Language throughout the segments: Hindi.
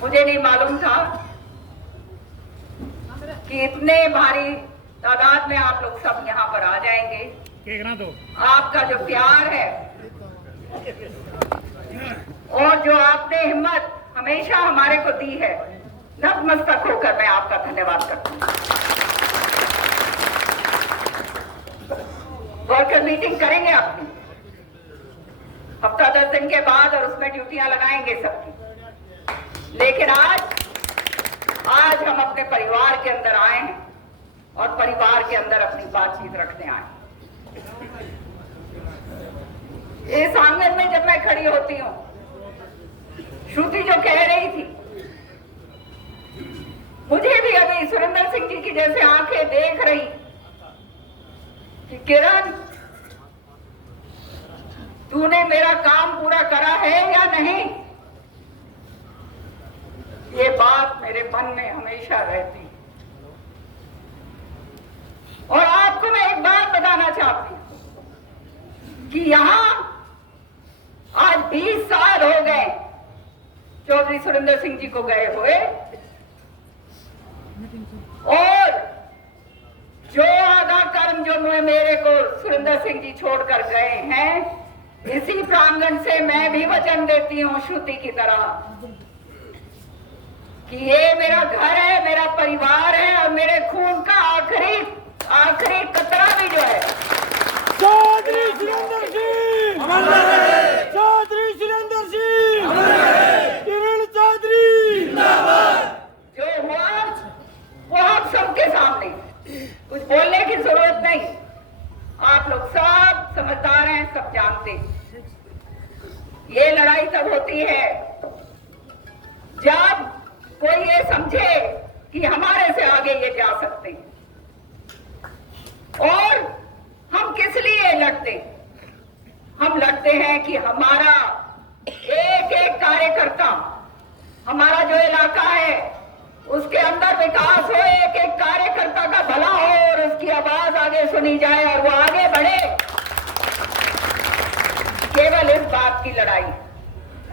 मुझे नहीं मालूम था कि इतने भारी तादाद में आप लोग सब यहाँ पर आ जाएंगे। तो आपका जो प्यार है और जो आपने हिम्मत हमेशा हमारे को दी है, नतमस्तक होकर मैं आपका धन्यवाद करता हूँ। वर्कर मीटिंग करेंगे अपनी हफ्ता 10 दिन के बाद और उसमें ड्यूटियां लगाएंगे सबकी, लेकिन आज हम अपने परिवार के अंदर आए हैं और परिवार के अंदर अपनी बातचीत रखने आए। इस आंगन में जब मैं खड़ी होती हूँ, श्रुति जो कह रही थी, मुझे भी अभी सुरेंद्र सिंह जी की जैसे आंखें देख रही कि किरण, तूने मेरा काम पूरा करा है या नहीं। ये बात मेरे मन में हमेशा रहती। और आपको मैं एक बात बताना चाहती हूं कि यहां आज 20 साल हो गए चौधरी सुरेंद्र सिंह जी को गए हुए, और जो आधा कर्म जो मेरे को सुरेंद्र सिंह जी छोड़कर गए हैं, इसी प्रांगण से मैं भी वचन देती हूं श्रुति की तरह कि ये मेरा घर है, मेरा परिवार है और मेरे खून का आखिरी कतरा भी जो है चौधरी सुरेंद्र सिंह, चौधरी सुरेंद्र सिंह, किरण चौधरी जिंदाबाद। जो हुआ वो आप सबके सामने, कुछ बोलने की जरूरत नहीं। आप लोग सब समझदार हैं, सब जानते हैं। ये लड़ाई तब होती है जब कोई ये समझे कि हमारे से आगे ये जा सकते हैं। और हम किस लिए लड़ते? हम लड़ते हैं कि हमारा एक एक कार्यकर्ता, हमारा जो इलाका है उसके अंदर विकास हो, एक एक कार्यकर्ता का भला हो और उसकी आवाज आगे सुनी जाए और वो आगे बढ़े। केवल इस बात की लड़ाई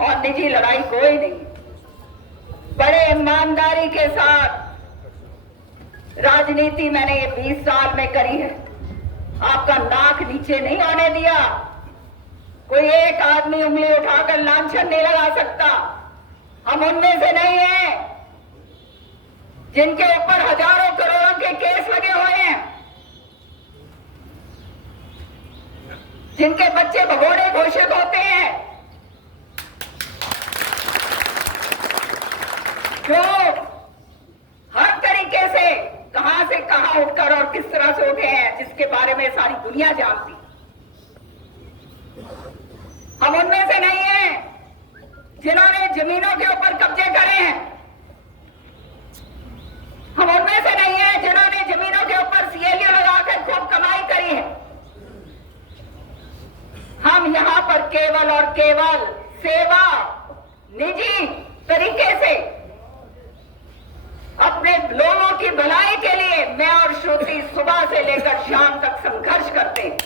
और निजी लड़ाई कोई नहीं। बड़े ईमानदारी के साथ राजनीति मैंने ये 20 साल में करी है। आपका नाक नीचे नहीं होने दिया। कोई एक आदमी उंगली उठाकर लांछन नहीं लगा सकता। हम उनमें से नहीं हैं जिनके ऊपर हजारों करोड़ों के केस लगे हुए हैं, जिनके बच्चे भगोड़े घोषित होते हैं, जो हर तरीके से कहां उठकर और किस तरह से उठे हैं, जिसके बारे में सारी दुनिया जानती। हम उनमें से नहीं हैं जिन्होंने जमीनों के ऊपर कब्जे करे हैं। हम उनमें से नहीं हैं जिन्होंने जमीनों के ऊपर सीएलयू लगाकर खूब कमाई करी है। हम यहां पर केवल और केवल सेवा, निजी तरीके से अपने लोगों की भलाई के लिए मैं और श्रुति सुबह से लेकर शाम तक संघर्ष करते हैं।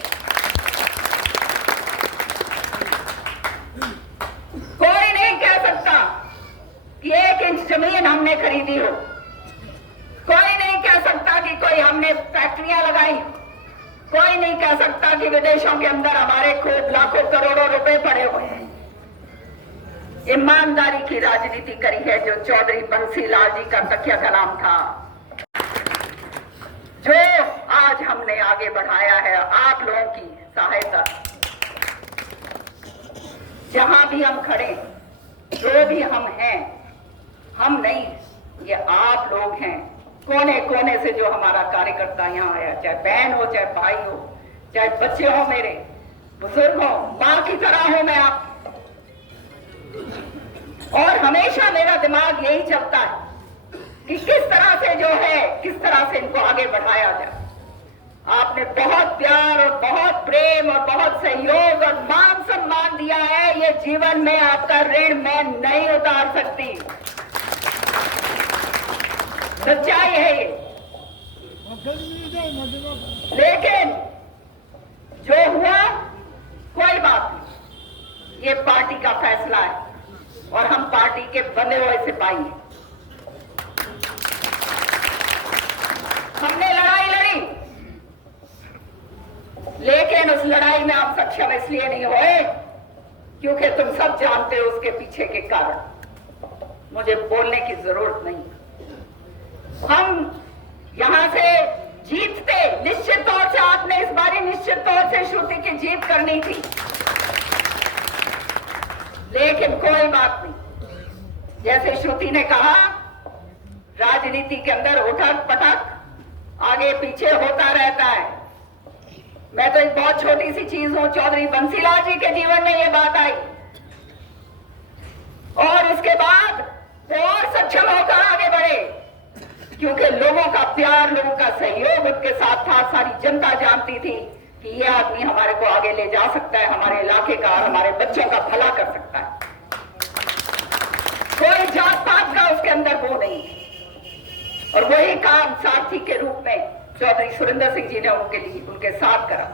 कोई नहीं कह सकता कि 1 इंच जमीन हमने खरीदी हो। कोई नहीं कह सकता कि कोई हमने फैक्ट्रियां लगाई। कोई नहीं कह सकता कि विदेशों के अंदर हमारे खूब लाखों करोड़ों रुपए पड़े हुए हैं। ईमानदारी की राजनीति करी है जो चौधरी बंसीलाल जी का तकिया कलाम था, जो आज हमने आगे बढ़ाया है आप लोगों की सहायता। जहां भी हम खड़े, जो भी हम हैं, हम नहीं, ये आप लोग हैं। कोने कोने से जो हमारा कार्यकर्ता यहाँ आया, चाहे बहन हो, चाहे भाई हो, चाहे बच्चे हो, मेरे बुजुर्ग हो, मां की तरह हो मैं आप। और हमेशा मेरा दिमाग यही चलता है कि किस तरह से जो है, किस तरह से इनको आगे बढ़ाया जाए। आपने बहुत प्यार और बहुत प्रेम और बहुत सहयोग और मान सम्मान दिया है। ये जीवन में आपका ऋण मैं नहीं उतार सकती। सच्चाई है ये। लेकिन जो हुआ कोई बात नहीं, ये पार्टी का फैसला है। और हम पार्टी के बंधे हुए सिपाही हैं। हमने लड़ाई लड़ी, लेकिन उस लड़ाई में आप सक्षम इसलिए नहीं हुए क्योंकि तुम सब जानते हो उसके पीछे के कारण। मुझे बोलने की जरूरत नहीं। हम यहां से जीतते, निश्चित तौर से आपने इस बारी निश्चित तौर से श्रुति की जीत करनी थी, लेकिन कोई बात नहीं। जैसे श्रुति ने कहा, राजनीति के अंदर उठक पटक आगे पीछे होता रहता है। मैं तो एक बहुत छोटी सी चीज हूं, चौधरी बंसीलाल जी के जीवन में ये बात आई और उसके बाद वो और सक्षम होकर आगे बढ़े क्योंकि लोगों का प्यार, लोगों का सहयोग उनके साथ था। सारी जनता जानती थी कि ये आदमी हमारे को आगे ले जा सकता है, हमारे इलाके का और हमारे बच्चों का भला कर सकता है। कोई जात पात का उसके अंदर वो नहीं, और वही काम सारथी के रूप में चौधरी सुरेंद्र सिंह जी ने उनके साथ करा।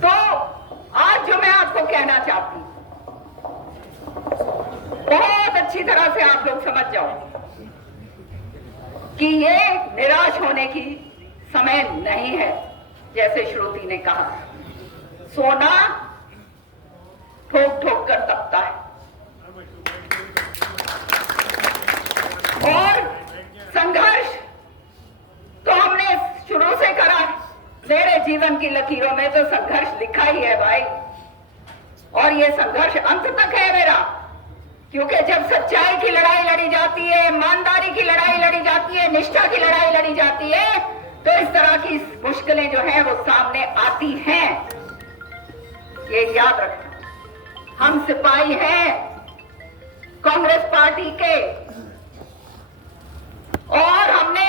तो आज जो मैं आपको कहना चाहती हूं, बहुत अच्छी तरह से आप लोग समझ जाओ कि ये निराश होने की समय नहीं है। जैसे श्रुति ने कहा, सोना ठोक ठोक कर तपता है और संघर्ष तो हमने शुरू से करा। मेरे जीवन की लकीरों में तो संघर्ष लिखा ही है भाई, और ये संघर्ष अंत तक है मेरा, क्योंकि जब सच्चाई की लड़ाई लड़ी जाती है, ईमानदारी की लड़ाई लड़ी जाती है, निष्ठा की लड़ाई लड़ी जाती है, तो इस तरह की मुश्किलें जो हैं वो सामने आती हैं। ये याद रखना। हम सिपाही हैं कांग्रेस पार्टी के, और हमने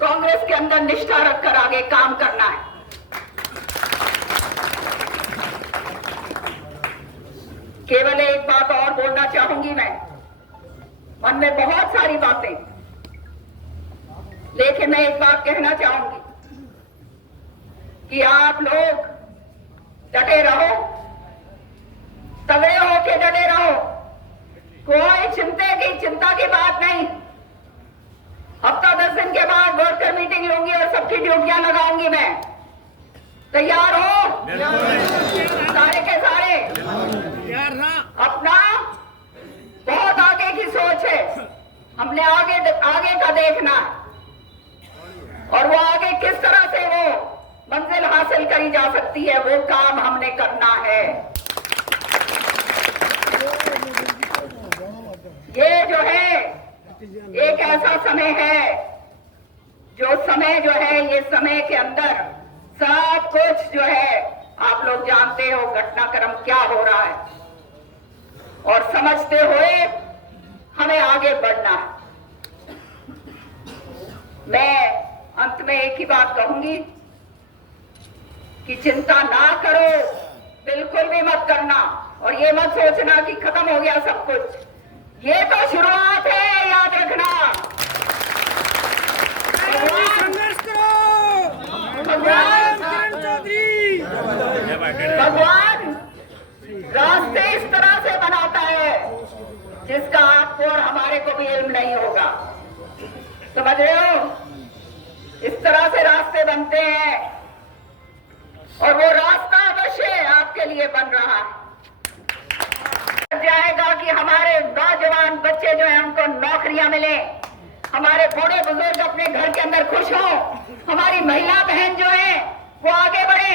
कांग्रेस के अंदर निष्ठा रखकर आगे काम करना है। केवल एक बात और बोलना चाहूंगी मैं, मन में बहुत सारी बातें, लेकिन मैं एक बात कहना चाहूंगी कि आप लोग डटे रहो, तगड़े होके डटे रहो। कोई चिंता की बात नहीं। हफ्ता 10 दिन के बाद वर्कर मीटिंग लूंगी और सबकी ड्यूटियां लगाऊंगी मैं। तैयार हो सारे के सारे? अपना बहुत आगे की सोच है, हमने आगे का देखना है, और वो आगे किस तरह से वो मंजिल हासिल करी जा सकती है, वो काम हमने करना है। ये जो है एक ऐसा समय है, जो समय जो है, ये समय के अंदर सब कुछ जो है आप लोग जानते हो घटनाक्रम क्या हो रहा है, और समझते हुए हमें आगे बढ़ना है। मैं अंत में एक ही बात कहूंगी कि चिंता ना करो, बिल्कुल भी मत करना, और ये मत सोचना कि खत्म हो गया सब कुछ। ये तो शुरुआत है, याद रखना। भगवान रास्ते इस तरह से बनाता है जिसका आपको और हमारे को भी इल्म नहीं होगा। समझ रहे हो? इस तरह से रास्ते बनते हैं, और वो रास्ता अवश्य आपके लिए बन रहा है। जाएगा कि हमारे नौजवान बच्चे जो हैं उनको नौकरियां मिले, हमारे बूढ़े बुजुर्ग अपने घर के अंदर खुश हो, हमारी महिला बहन जो है वो आगे बढ़े।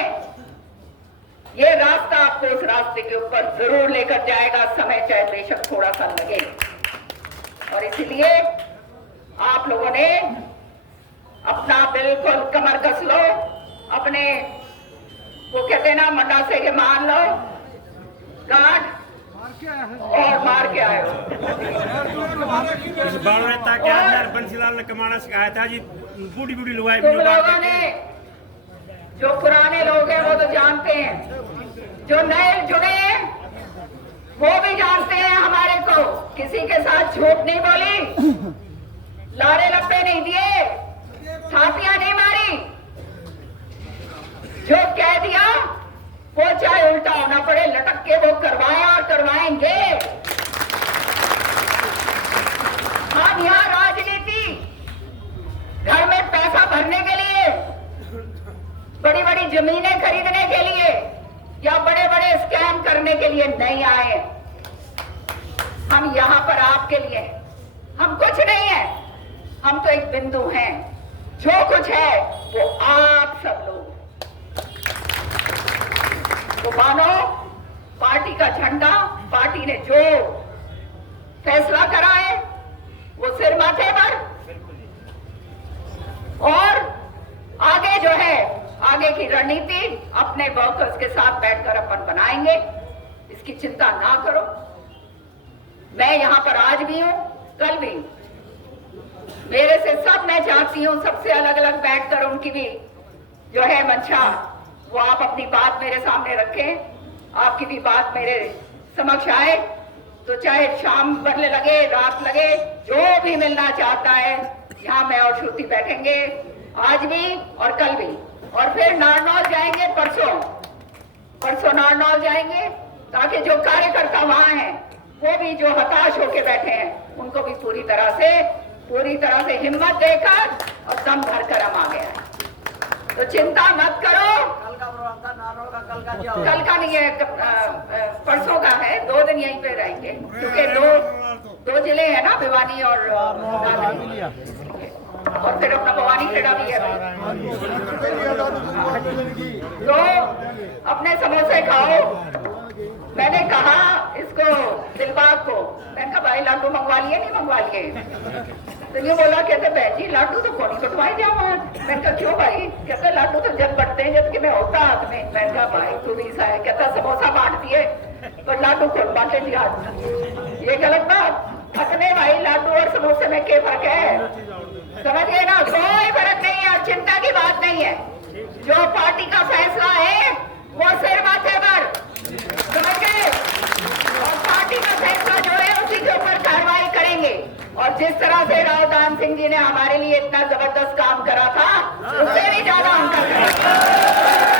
ये रास्ता आपको उस रास्ते के ऊपर जरूर लेकर जाएगा, समय चाहे बेशक थोड़ा सा लगे। और इसलिए आप लोगों ने अपना बिल्कुल कमर कस लो, अपने वो कहते हैं ना मंडासे के मान लो गांठ और मार के आए। इस बाड़ता के अंदर बंसीलाल ने कमाना सिखाया था जी, बूढ़ी बूढ़ी लुगाई। तुम लोगों ने, जो पुराने लोग हैं वो तो जानते हैं, जो नए जुड़े हैं वो भी जानते हैं हमारे को। किसी के साथ झूठ नहीं बोली, लारे लप्पे नहीं दिए, छातियां नहीं मारी, जो कह दिया वो चाहे उल्टा होना पड़े, लटक के वो करवाया और करवाएंगे। हम यहाँ राजनीति घर में पैसा भरने के लिए, बड़ी बड़ी जमीनें खरीदने के लिए या बड़े बड़े स्कैम करने के लिए नहीं आए। हम यहाँ पर आपके लिए, हम कुछ नहीं है, हम तो एक बिंदु हैं। जो कुछ है वो आप सब लोग। तो मानो पार्टी का झंडा, पार्टी ने जो फैसला करा है वो सिर माथे पर, और आगे जो है आगे की रणनीति अपने वर्कर्स के साथ बैठकर अपन बनाएंगे। इसकी चिंता ना करो। मैं यहां पर आज भी हूं, कल भी हूं। मेरे से सब मैं चाहती हूं सबसे अलग अलग बैठकर उनकी भी जो है मंशा, वो आप अपनी बात मेरे सामने रखें, आपकी भी बात मेरे समक्ष आए। तो चाहे शाम बदले लगे, रात लगे, जो भी मिलना चाहता है, यहाँ मैं और श्रुति बैठेंगे आज भी और कल भी। और फिर नारनौल जाएंगे परसों नारनौल जाएंगे, ताकि जो कार्यकर्ता वहां हैं वो भी जो हताश होके बैठे हैं उनको भी पूरी तरह से हिम्मत देकर और दम भरकर हम आ गए हैं। तो चिंता मत करो। कल का प्रोग्राम था नारनौल का, कल का नहीं है, परसों का है। 2 दिन यहीं पे रहेंगे क्योंकि दो जिले हैं ना, भिवानी और फिर अपना भवानी खेड़ा भी है। तो अपने समोसे खाओ। मैंने कहा इसको दिलबाग को, मैंने कहा भाई लाडू मंगवा लिए नहीं मंगवा लिए? तो ये बोला, कहते बहन जी लाडू तो कौन कटवाए जाओ। मैंने कहा क्यों भाई? कहते लाडू तो जब बढ़ते हैं जब कि मैं होता हाथ में। मैंने कहा भाई तू भी सा है। कहता समोसा बांट दिए पर लाडू कौन बांटे जी हाथ में? ये गलत बात। अपने भाई लाडू और समोसे में क्या फर्क है? समझिए ना, कोई फर्क नहीं है। चिंता की बात नहीं है। जो पार्टी का फैसला है वो सिर माथे पर, समझ गए? और पार्टी का फैसला जो है उसी के ऊपर कार्रवाई करेंगे। और जिस तरह से राव दान सिंह जी ने हमारे लिए इतना जबरदस्त काम करा था, उससे भी ज्यादा हम कर रहे हैं।